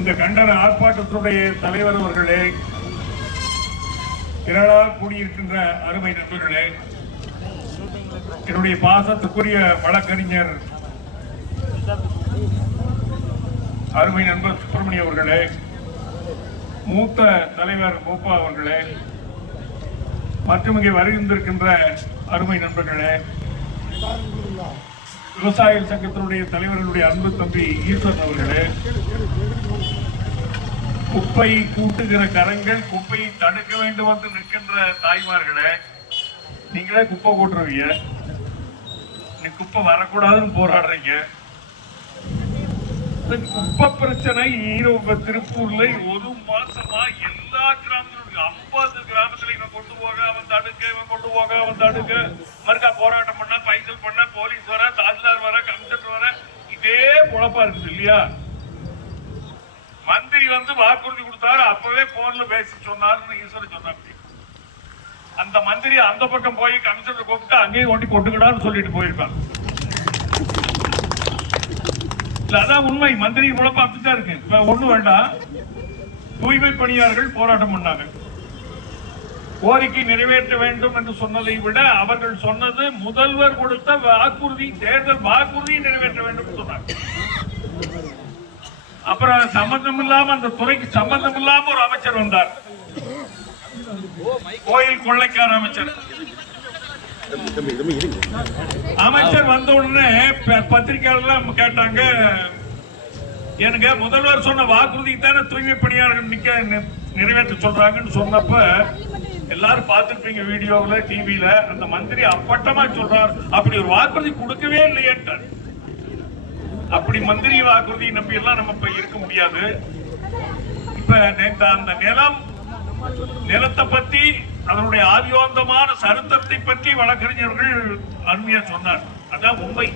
இந்த கண்டன ஆர்ப்பாட்டத்துடைய தலைவர் அவர்களே திரளாக கூடியிருக்கின்ற அருமை நண்பர்களே என்னுடைய பாசத்துக்குரிய வழக்கறிஞர் அருமை நண்பர் சுப்பிரமணிய அவர்களே மூத்த தலைவர் கோபா அவர்களே மற்றும் இங்கே வருகின்றிருக்கின்ற அருமை நண்பர்களே விவசாய சங்கத்தினுடைய தலைவர்களுடைய அன்பு தம்பி ஈஸ்வரன் அவர்களே குப்பையை கூட்டுகிற கரங்கள் குப்பையை தடுக்க வேண்டும் என்று நிற்கின்ற தாய்மார்களே நீங்களே குப்பை கூட்டுருவீங்க நீ குப்பை வரக்கூடாதுன்னு போராடுறீங்க. இந்த குப்பை பிரச்சனை ஈரோடு திருப்பூர்ல ஒரு மாசமா எல்லா கிராமத்திலும் ஐம்பது கிராமத்துல இவன் கொண்டு போக அவன் தடுக்க இவன் கொண்டு போக அவன் தடுக்க. மறுக்கா போராட்டம் பண்ண பைசல் பண்ண போலீஸ் வர தாசில்தார் வர கமிஷனர் வர இதே பொழப்பா இருக்குது இல்லையா? மந்திரி வந்து வாக்குறுதி கொடுத்தாரு. அப்பவே போன்ல பேசி சொன்னாருன்னு ஈஸ்வரன் சொன்னாங்க அந்த மந்திரி அந்த பக்கம் போய் கமிஷனர் கூப்பிட்டு அங்கேயும் ஒண்டி கொண்டுக்கடான்னு சொல்லிட்டு போயிருப்பாங்க அதான் உண்மை. மந்திரி குழப்பம் அப்படித்தான் இருக்கு. இப்ப ஒண்ணு வேண்டாம். தூய்மை பணியாளர்கள் போராட்டம் பண்ணாங்க. கோரிக்கை நிறைவேற்ற வேண்டும் என்று சொன்னதை விட அவர்கள் சொன்னது முதல்வர் கொடுத்த வாக்குறுதி தேர்தல் வாக்குறுதியை நிறைவேற்ற வேண்டும் சொன்னாங்க. அப்புறம் சம்பந்தம் இல்லாம அந்த துறைக்கு சம்பந்தம் இல்லாம ஒரு அமைச்சர் வந்தார். கோயில் கொள்ளைக்கார அமைச்சர். அமைச்சர் வந்த உடனே பத்திரிகையாளர் பத்திரிக்கையாளர்லாம் கேட்டாங்க எனக்கு முதல்வர் சொன்ன வாக்குறுதிக்கு தானே தூய்மை பணியாளர்கள் நிக்க நிறைவேற்ற சொல்றாங்கன்னு சொன்னப்ப எல்லாரும் பார்த்துருப்பீங்க வீடியோவில் டிவியில அந்த மந்திரி அப்பட்டமா சொல்றார். அப்படி ஒரு வாக்குறுதி கொடுக்கவே இல்லையேன்ட்டார். அப்படி மந்திரி வாக்குறுதி நம்பி எல்லாம் நம்ம இப்ப இருக்க முடியாது. இப்ப நேத்து அந்த நிலம் நிலத்தை பத்தி அதனுடைய ஆதியோந்தமான சரித்திரத்தை பற்றி வழக்கறிஞர்கள் அருமையா சொன்னார் அதான் உண்மை.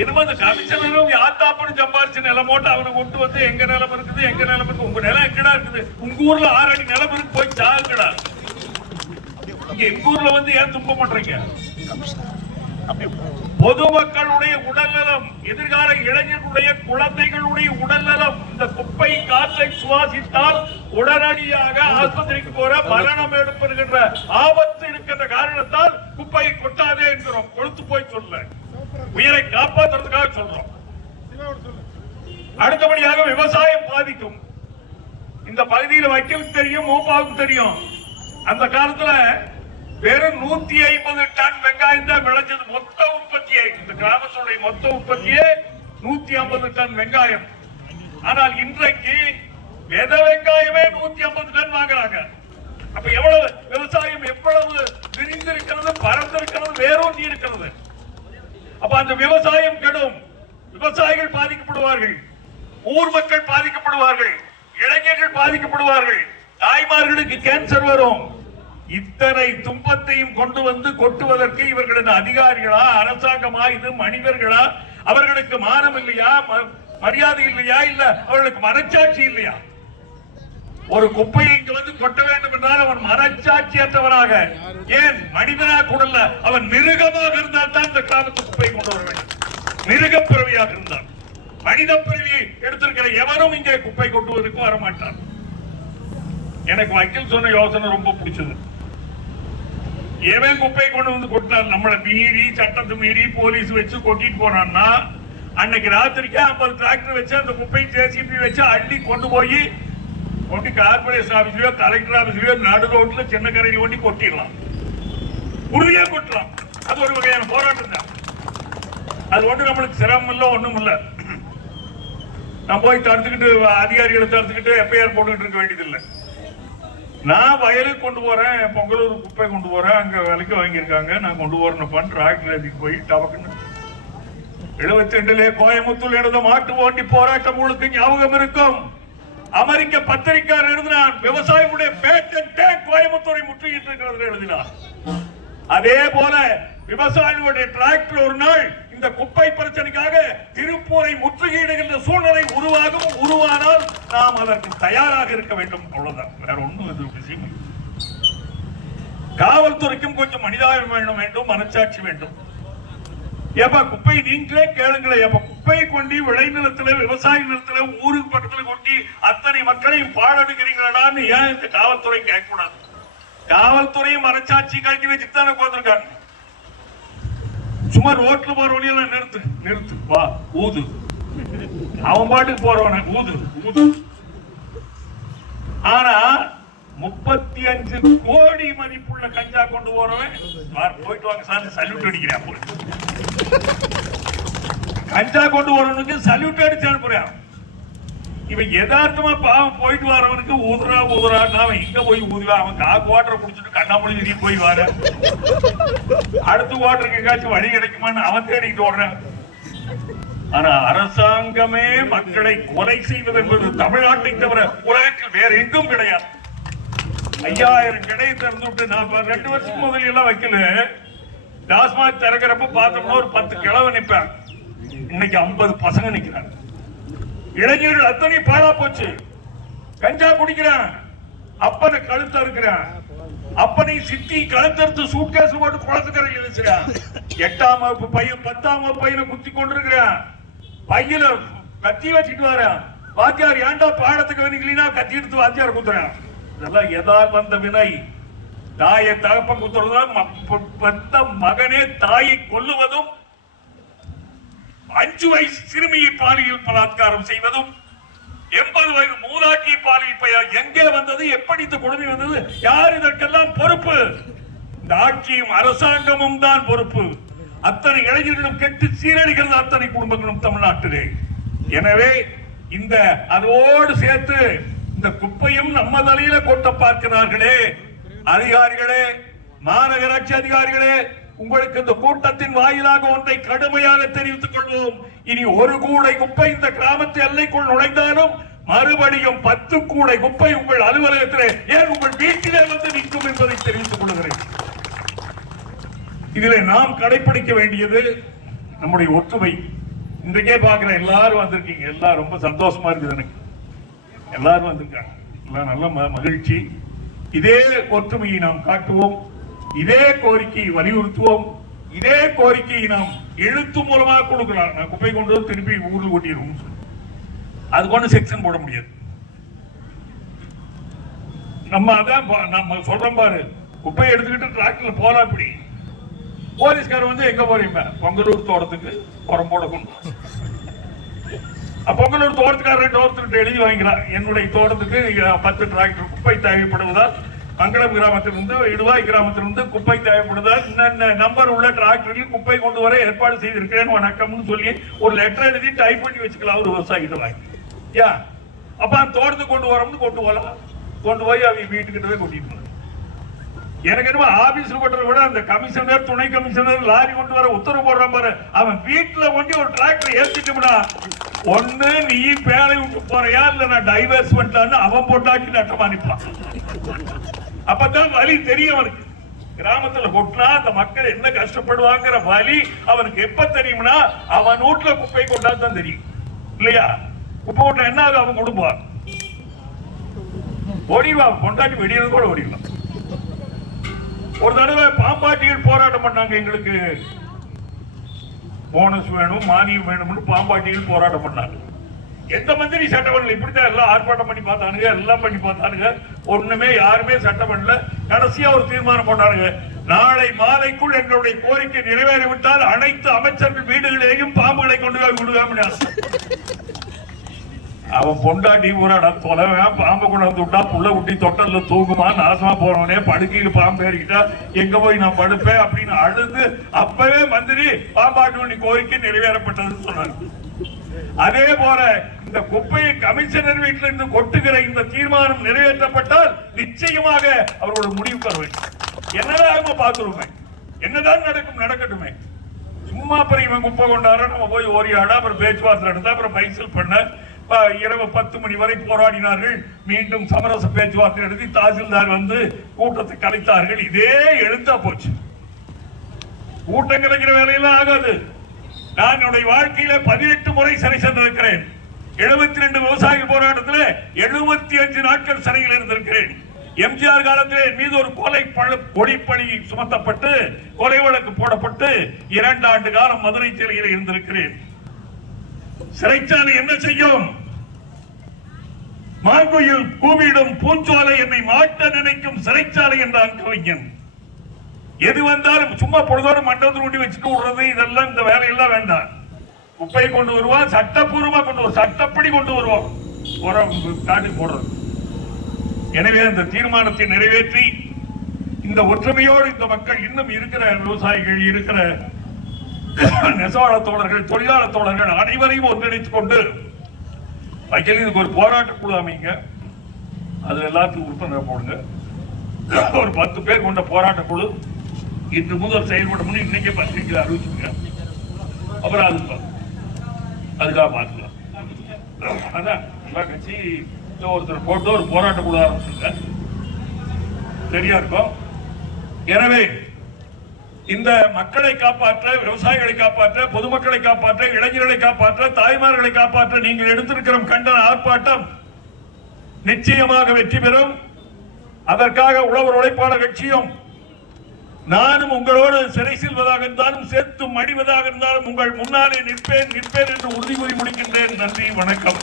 என்னமோ அந்த கமிஷனரும் யாத்தாப்பனும் சம்பாரிச்ச நிலம் போட்டு அவனை கொண்டு வந்து எங்க நிலம் இருக்குது எங்க நிலம் இருக்குது உங்க நிலம் எங்கடா இருக்குது? உங்க ஊர்ல ஆறு அடி நிலம் இருக்கு போய் சாகுங்கடா. இங்க எங்க ஊர்ல வந்து ஏன் தும்ப பண்றீங்க? பொதுமக்களுடைய உடல்நலம் எதிர்கால இளைஞர்களுடைய குழந்தைகளுடைய உடல்நலம் இந்த குப்பை காற்றை சுவாசித்தால் உடனடியாக ஆஸ்பத்திரிக்கு போற மரணம் ஏற்படுகின்ற ஆபத்து இருக்கின்ற காரணத்தால் குப்பையை கொட்டாதே என்கிறோம். கொளுத்து போய் சொல்ல. உயிரை காப்பாற்றுறதுக்காக சொல்றோம். அடுத்தபடியாக விவசாயம் பாதிக்கும். இந்த பகுதியில் வைக்கலுக்கு தெரியும் மூப்பாவுக்கு தெரியும். அந்த காலத்துல வெறும் நூத்தி ஐம்பது டன் வெங்காயம் தான் விளைஞ்சது. மொத்த உற்பத்தியே இந்த கிராமத்துடைய மொத்த உற்பத்தியே நூத்தி ஐம்பது டன் வெங்காயம். ஆனால் இன்றைக்கு வித வெங்காயமே நூத்தி ஐம்பது டன் வாங்குறாங்க. அப்ப எவ்வளவு? விவசாயம் எவ்வளவு விரிந்திருக்கிறது பறந்திருக்கிறது வேரூன்றி இருக்கிறது. அப்ப அந்த விவசாயம் கெடும். விவசாயிகள் பாதிக்கப்படுவார்கள். ஊர் மக்கள் பாதிக்கப்படுவார்கள். இளைஞர்கள் பாதிக்கப்படுவார்கள். தாய்மார்களுக்கு கேன்சர் வரும். இத்தனை துன்பத்தையும் கொண்டு வந்து கொட்டுவதற்கு இவர்களது அதிகாரிகளா அரசாங்கமா இது மனிதர்களா? அவர்களுக்கு மானம் இல்லையா? ம- மரியாதை இல்லையா? இல்ல அவர்களுக்கு மனச்சாட்சி இல்லையா? ஒரு குப்பையை இங்கு வந்து கொட்ட வேண்டும் என்றால் அவன் மனச்சாட்சியற்றவனாக. ஏன்? மனிதனா கூட அவன் மிருகமாக இருந்தால் தான் இந்த கிராமத்து குப்பையை கொண்டு வர வேண்டும். மிருக பிறவியாக இருந்தான் மனித பிறவியை எடுத்திருக்கிற எவரும் இங்கே குப்பை கொட்டுவதற்கு வரமாட்டான். எனக்கு வக்கீல் சொன்ன யோசனை ரொம்ப பிடிச்சது. எவன் குப்பை கொண்டு வந்து கொட்டினார் நம்மளை மீறி சட்டத்தை மீறி போலீஸ் வச்சு கொட்டிட்டு போனான்னா அன்னைக்கு ராத்திரிக்கு ஐம்பது டிராக்டர் வச்சு அந்த குப்பை ஜேசிபி வச்சு அள்ளி கொண்டு போய் கொண்டு கார்பரேஷன் ஆபீஸ்லயோ கலெக்டர் ஆபீஸ்லயோ நடு ரோட்ல சின்ன கரையில் கொண்டு கொட்டிடலாம். உறுதியா கொட்டலாம். அது ஒரு வகையான போராட்டம் தான். அது ஒன்றும் நம்மளுக்கு சிரமம் இல்லை ஒன்றும் இல்லை. நான் போய் தடுத்துக்கிட்டு அதிகாரிகளை தடுத்துக்கிட்டு எஃப்ஐஆர் போட்டுக்கிட்டு இருக்க வேண்டியதில்லை. நான் வயலுக்கு கொண்டு போறேன் பொங்கலூர் குப்பை கொண்டு போறேன் அங்க விலைக்கு வாங்கியிருக்காங்க. நான் கொண்டு போறேன் டிராக்டர் அதுக்கு போய் டபக்குன்னு. எழுபத்தி ரெண்டுல கோயமுத்தூர் எழுத மாட்டு ஓட்டி போராட்டம் உங்களுக்கு ஞாபகம் இருக்கும். அமெரிக்க பத்திரிக்கார் எழுதினான் விவசாயிகளுடைய பேட்டன் கோயம்புத்தூரை முற்றுகிட்டு இருக்கிறது எழுதினார் அதே போல விவசாயிகளுடைய டிராக்டர் ஒரு நாள் இந்த குப்பை பிரச்சனைக்காக திருப்பூரை முற்றுகையிடுகின்ற சூழ்நிலை உருவாகும் உருவானால் நாம் அதற்கு தயாராக இருக்க வேண்டும். அவ்வளவுதான். வேற ஒன்றும் இது விஷயம் காவல்துறைக்கும் கொஞ்சம் மனிதாபிமானம் வேண்டும் வேண்டும் மனச்சாட்சி வேண்டும். ஏப்பா குப்பை நீங்களே கேளுங்களேன். ஏப்பா குப்பையை கொண்டு விளைநிலத்துல விவசாய நிலத்துல ஊருக்கு பக்கத்துல கொட்டி அத்தனை மக்களையும் பாழடிக்கிறீங்களான்னு ஏன் இந்த காவல்துறை கேட்கக்கூடாது? காவல்துறையும் மனச்சாட்சி காட்டி வச்சுதானே உட்காந்துருக்காங்க சும்மா ரோட்ல போற வழியெல்லாம் நிறுத்து நிறுத்து. வா ஊது. அவன் பாட்டுக்கு போறவன ஊது ஊது. ஆனா முப்பத்தி அஞ்சு கோடி மதிப்புள்ள கஞ்சா கொண்டு போறவன் வா, போயிட்டு வாங்க சார் சல்யூட் அடிக்கிறேன் போய். கஞ்சா கொண்டு வரவனுக்கு சல்யூட் அடிச்சு அனுப்புறான். இவன் யதார்த்தமா பாவம் போயிட்டு வரவனுக்கு ஊதுரா ஊதுரான்னு அவன் இங்க போய் ஊதுவா? அவன் காக்கு வாட்டரை குடிச்சிட்டு கண்ணாமொழி நீ போய் வர அடுத்த வாட்டருக்கு எங்காச்சும் வழி கிடைக்குமான்னு அவன் தேடிட்டு ஓடுறான். ஆனா அரசாங்கமே மக்களை கொலை செய்வது என்பது தமிழ்நாட்டை தவிர உலகத்தில் வேற எங்கும் கிடையாது. ஐயாயிரம் கடை திறந்து விட்டு நான் ரெண்டு வருஷம் முதல் எல்லாம் வைக்கல. டாஸ்மாக் திறக்கிறப்ப பார்த்தோம்னா ஒரு பத்து கிழவை நிற்பேன் இன்னைக்கு ஐம்பது பசங்க நிற்கிறாங்க இளைஞர்கள் அத்தனை பாழா போச்சு. கஞ்சா குடிக்கிறான். அப்பனை கழுத்த இருக்கிறான் அப்பனை சித்தி கழுத்தறுத்து சூட்கேஸ் போட்டு குளத்துக்கரை இழுக்கிறான். எட்டாம் வகுப்பு பையன் பத்தாம் வகுப்பு பையனை குத்தி கொண்டிருக்கிறான். பையில கத்தி வச்சுட்டு வரான். வாத்தியார் ஏன்டா பாடத்துக்கு வந்தீங்களா கத்தி எடுத்து வாத்தியார் குத்துறான்? இதெல்லாம் எதால் வந்த வினை. தாயை தகப்பன் குத்துறதும் பெத்த மகனே தாயை கொல்லுவதும் அஞ்சு வயசு சிறுமியை பாலியல் பலாத்காரம் செய்வதும் எண்பது வயது மூதாட்டியை பாலியல் பய- எங்கே வந்தது எப்படி இந்த கொடுமை வந்தது? யார் இதற்கெல்லாம் பொறுப்பு? இந்த ஆட்சியும் அரசாங்கமும் தான் பொறுப்பு. அத்தனை இளைஞர்களும் கெட்டு சீரழிகிறது அத்தனை குடும்பங்களும் தமிழ்நாட்டிலே. எனவே இந்த அதோடு சேர்த்து இந்த குப்பையும் நம்ம தலையில கொட்ட பார்க்கிறார்களே. அதிகாரிகளே மாநகராட்சி அதிகாரிகளே உங்களுக்கு இந்த கூட்டத்தின் வாயிலாக ஒன்றை கடுமையாக தெரிவித்துக் கொள்வோம். இனி ஒரு கூடை குப்பை இந்த கிராமத்து எல்லைக்குள் நுழைந்தாலும் மறுபடியும் பத்து கூடை குப்பை உங்கள் அலுவலகத்திலே ஏன் உங்கள் வீட்டிலே வந்து நிற்கும் என்பதை தெரிவித்துக் கொள்கிறேன். இதிலே நாம் கடைபிடிக்க வேண்டியது நம்முடைய ஒற்றுமை. இன்றைக்கே பார்க்கிற எல்லாரும் வந்திருக்கீங்க. எல்லாம் ரொம்ப சந்தோஷமா இருக்குது எனக்கு. எல்லாரும் வந்திருக்காங்க. எல்லாம் நல்ல ம- மகிழ்ச்சி. இதே ஒற்றுமையை நாம் காட்டுவோம். இதே கோரிக்கையை வலியுறுத்துவோம். இதே கோரிக்கையை நாம் எழுத்து மூலமாக கொடுக்கலாம். நான் குப்பை கொண்டு வந்து திருப்பி ஊரில் ஓட்டிடுவோம் அது கொண்டு செக்ஷன் போட முடியாது. நம்ம அதான் பா- நம்ம சொல்றோம் பாரு. குப்பையை எடுத்துக்கிட்டு டிராக்டர்ல போலாம் இப்படி போலீஸ்கார் வந்து எங்க போறீங்க? பொங்கலூர் தோட்டத்துக்கு புறம்போட கொண்டு பொங்கலூர் தோட்டத்துக்காரர் ரெண்டு ஒருத்தர்கிட்ட எழுதி வாங்கிக்கலாம் என்னுடைய தோட்டத்துக்கு பத்து டிராக்டர் குப்பை தேவைப்படுவதால் மங்களம் கிராமத்திலிருந்து இடுவாய் கிராமத்திலிருந்து குப்பை தேவைப்படுவதால் இன்னென்ன நம்பர் உள்ள டிராக்டரில் குப்பை கொண்டு வர ஏற்பாடு செய்திருக்கிறேன் வணக்கம்னு சொல்லி ஒரு லெட்டர் எழுதி டைப் பண்ணி வச்சுக்கலாம். ஒரு விவசாயிகிட்ட வாங்கி. யா அப்ப தோட்டத்துக்கு கொண்டு வரோம்னு கொண்டு வரலாம் கொண்டு போய் அவங்க வீட்டுக்கிட்ட போய் கொட்டிட்டு எனக்கு என்னமோ ஆபீஸ்ல கொட்டுறத விட அந்த கமிஷனர் துணை கமிஷனர் லாரி கொண்டு வர உத்தரவு போடுறான் பாரு. அவன் வீட்டுல கொண்டு ஒரு டிராக்டர் ஏத்திட்டோம்னா ஒண்ணு நீ பேலை விட்டு போறியா இல்ல நான் டைவர்ஸ் பண்ணலான்னு அவன் போட்டாக்கி நட்டமா நிப்பான். அப்பதான் வலி தெரியும் அவனுக்கு. கிராமத்துல கொட்டினா அந்த மக்கள் என்ன கஷ்டப்படுவாங்கிற வலி அவனுக்கு எப்ப தெரியும்னா அவன் வீட்டுல குப்பை கொண்டாதான் தான் தெரியும். இல்லையா? குப்பை கொண்டா என்ன ஆகும்? அவன் குடும்பம். ஓடிவா கொண்டாட்டி வெடியது கூட ஒடிவான் ஒரு தடவை பாம்பாட்டிகள் போராட்டம் பண்ணாங்க எங்களுக்கு. போனஸ் வேணும் மானியம் வேணும்னு பாம்பாட்டிகள் போராட்டம் பண்ணாங்க. எந்த மந்திரி சட்டம் பண்ணல இப்படிதான் எல்லாம் ஆர்ப்பாட்டம் பண்ணி பார்த்தானுங்க எல்லாம் பண்ணி பார்த்தானுங்க. ஒண்ணுமே யாருமே சட்டம் பண்ணல. கடைசியா ஒரு தீர்மானம் போட்டானுங்க. நாளை மாலைக்குள் எங்களுடைய கோரிக்கை நிறைவேறிவிட்டால் அனைத்து அமைச்சர்கள் வீடுகளிலேயும் பாம்புகளை கொண்டு போய் விடுவாங்க அவன் பொண்டாட்டி ஊராட தொலைவன் பாம்பை கொண்டு வந்து விட்டா புள்ள குட்டி தொட்டல்ல தூங்குமா? நாசமா போறவனே படுக்கையில் பாம்பு ஏறிக்கிட்டா எங்க போய் நான் படுப்பேன்? அப்படின்னு அழுது. அப்பவே மந்திரி பாம்பாட்டு கோரிக்கை நிறைவேறப்பட்டதுன்னு சொன்னாங்க அதே போல இந்த குப்பையை கமிஷனர் வீட்டில் இருந்து கொட்டுகிற இந்த தீர்மானம் நிறைவேற்றப்பட்டால் நிச்சயமாக அவரோட முடிவு பெற வேண்டும் என்னதான் பார்த்துருவேன் என்னதான் நடக்கும் நடக்கட்டுமே? சும்மா அப்புறம் இவன் குப்பை கொண்டாட நம்ம போய் ஓரியாட அப்புறம் பேச்சுவார்த்தை நடத்த அப்புறம் பைசல் பண்ண இரவு பத்து மணி வரை போராடினார்கள். மீண்டும் சமரச பேச்சுவார்த்தை நடத்தி தாசில்தார் வந்து கூட்டத்தை கலைத்தார்கள். இதே எழுத்தா போச்சு. கூட்டம் கிடைக்கிற வேலையெல்லாம் ஆகாது. நான் என்னுடைய வாழ்க்கையில பதினெட்டு முறை சிறை சென்றிருக்கிறேன். எழுபத்தி ரெண்டு விவசாய போராட்டத்தில் எழுபத்தி அஞ்சு நாட்கள் சிறையில் இருந்திருக்கிறேன். எம்ஜிஆர் காலத்தில் என் மீது ஒரு கொலை பழு கொடிப்பணி சுமத்தப்பட்டு கொலை வழக்கு போடப்பட்டு இரண்டு ஆண்டு காலம் மதுரை சிறையில் இருந்திருக்கிறேன். சிறைச்சாலை என்ன செய்யும்? மாங்குயில் கூவிடும் பூஞ்சோலை என்னை மாட்ட நினைக்கும் சிறைச்சாலை என்றான் கவிஞன் எது வந்தாலும் சும்மா பொழுதோடு மண்டபத்தில் கொண்டு வச்சுட்டு விடுறது இதெல்லாம் இந்த வேலையெல்லாம் வேண்டாம். குப்பை கொண்டு வருவான் சட்டப்பூர்வமா கொண்டு வருவோம் சட்டப்படி கொண்டு வருவோம். உரம் போடுறது. எனவே அந்த தீர்மானத்தை நிறைவேற்றி இந்த ஒற்றுமையோடு இந்த மக்கள் இன்னும் இருக்கிற விவசாயிகள் இருக்கிற நெசவாள தோழர்கள் தொழிலாளர் தோழர்கள் அனைவரையும் ஒன்றிணைத்துக் கொண்டு வைக்கல இதுக்கு ஒரு போராட்ட குழு அமைங்க. அது எல்லாத்துக்கும் உறுப்பினர் போடுங்க ஒரு பத்து பேர் கொண்ட போராட்ட குழு இன்று முதல் செயல்படும் இன்னைக்கு பத்திரிகை அறிவிச்சுங்க அப்புறம் அது அதுக்காக பார்த்துக்கலாம் அதான் கட்சி ஒருத்தர் போட்டு ஒரு போராட்ட குழு ஆரம்பிச்சுங்க சரியா இருக்கும்? எனவே இந்த மக்களை காப்பாற்ற விவசாயிகளை காப்பாற்ற பொதுமக்களை காப்பாற்ற இளைஞர்களை காப்பாற்ற தாய்மார்களை காப்பாற்ற நீங்கள் எடுத்திருக்கிற கண்டன ஆர்ப்பாட்டம் நிச்சயமாக வெற்றி பெறும். அதற்காக உழவர் உழைப்பாளர் கட்சியும் நானும் உங்களோடு சிறை செல்வதாக இருந்தாலும் சேர்த்து மடிவதாக இருந்தாலும் உங்கள் முன்னாலே நிற்பேன் நிற்பேன் என்று உறுதிமொழி முடிக்கின்றேன். நன்றி வணக்கம்.